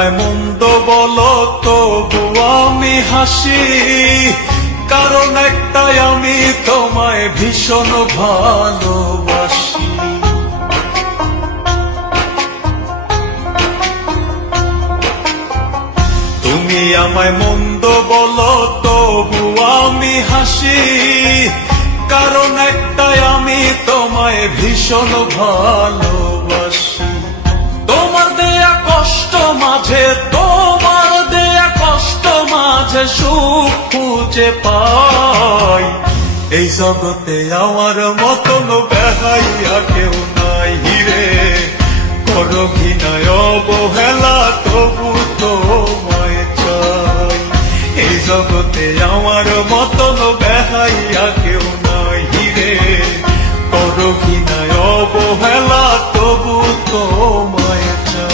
আমায় মন্দ বলো তবু আমি হাসি, কারণ একটাই আমি তোমায় ভীষণ ভালোবাসি। তুমি আমায় মন্দ বলো তবু আমি হাসি, কারণ একটাই আমি তোমায় ভীষণ ভালোবাসি। তোমার দেয়া কষ্ট মাঝে, তোমার দেয়া কষ্ট মাঝে সুখ খুঁজে পাই। এই জগতে আমার মতন বেহাইয়া কেউ নাই রে, করো ঘৃণায় অবহেলা তবু তোমায় চাই। এই জগতে আমার মতন বেহাইয়া কেউ নাই রে, করো ঘৃণায় অবহেলা তবু তোমায় চাই।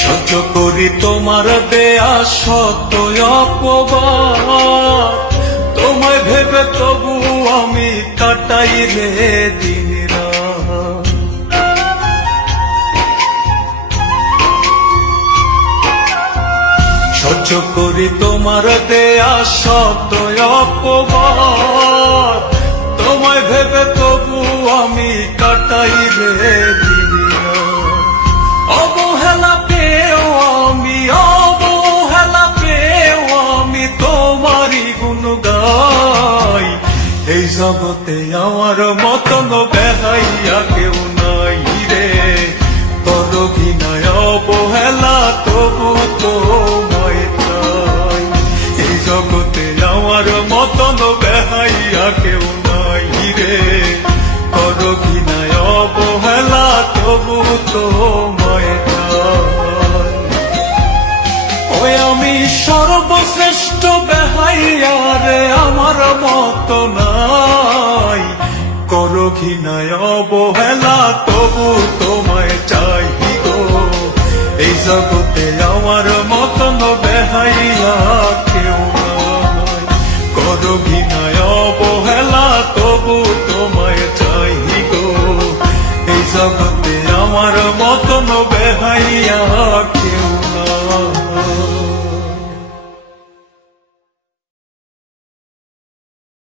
সহ্য করি তোমার দেয়া শত অপবাদ, তোমায় ভেবে তবু আমি কাটাই রে দিন রাত। সহ্য করি তোমার দেয়া শত অপবাদ, তোমায় ভেবে তবু আমি কাটাই রে দিন রাত। অবহেলা পেও আমি, অবহেলা পেও আমি তোমারই গুণ গাই। এই জগতে আমার মতন বেহাইয়া কেউ নাই রে, করো ঘৃণায় অবহেলা তবু তোমায় চাই। এই জগতে আমার মতন বেহাইয়া কেউ নাই রে, করো ঘৃণায় অবহেলা তবু তোমায় চাই। ওই আমি সর্বশ্রেষ্ঠ বেহাইয়া রে, আমার মত নাই, করো ঘৃণায় অবহেলা তবু তোমায় চাই গো। এই জগতে আমার মতন বেহাইয়া কেউ নাই, করো ঘৃণায় অবহেলা তবু তোমায় চাই গো। এই জগতে আমার মতন বেহাইয়া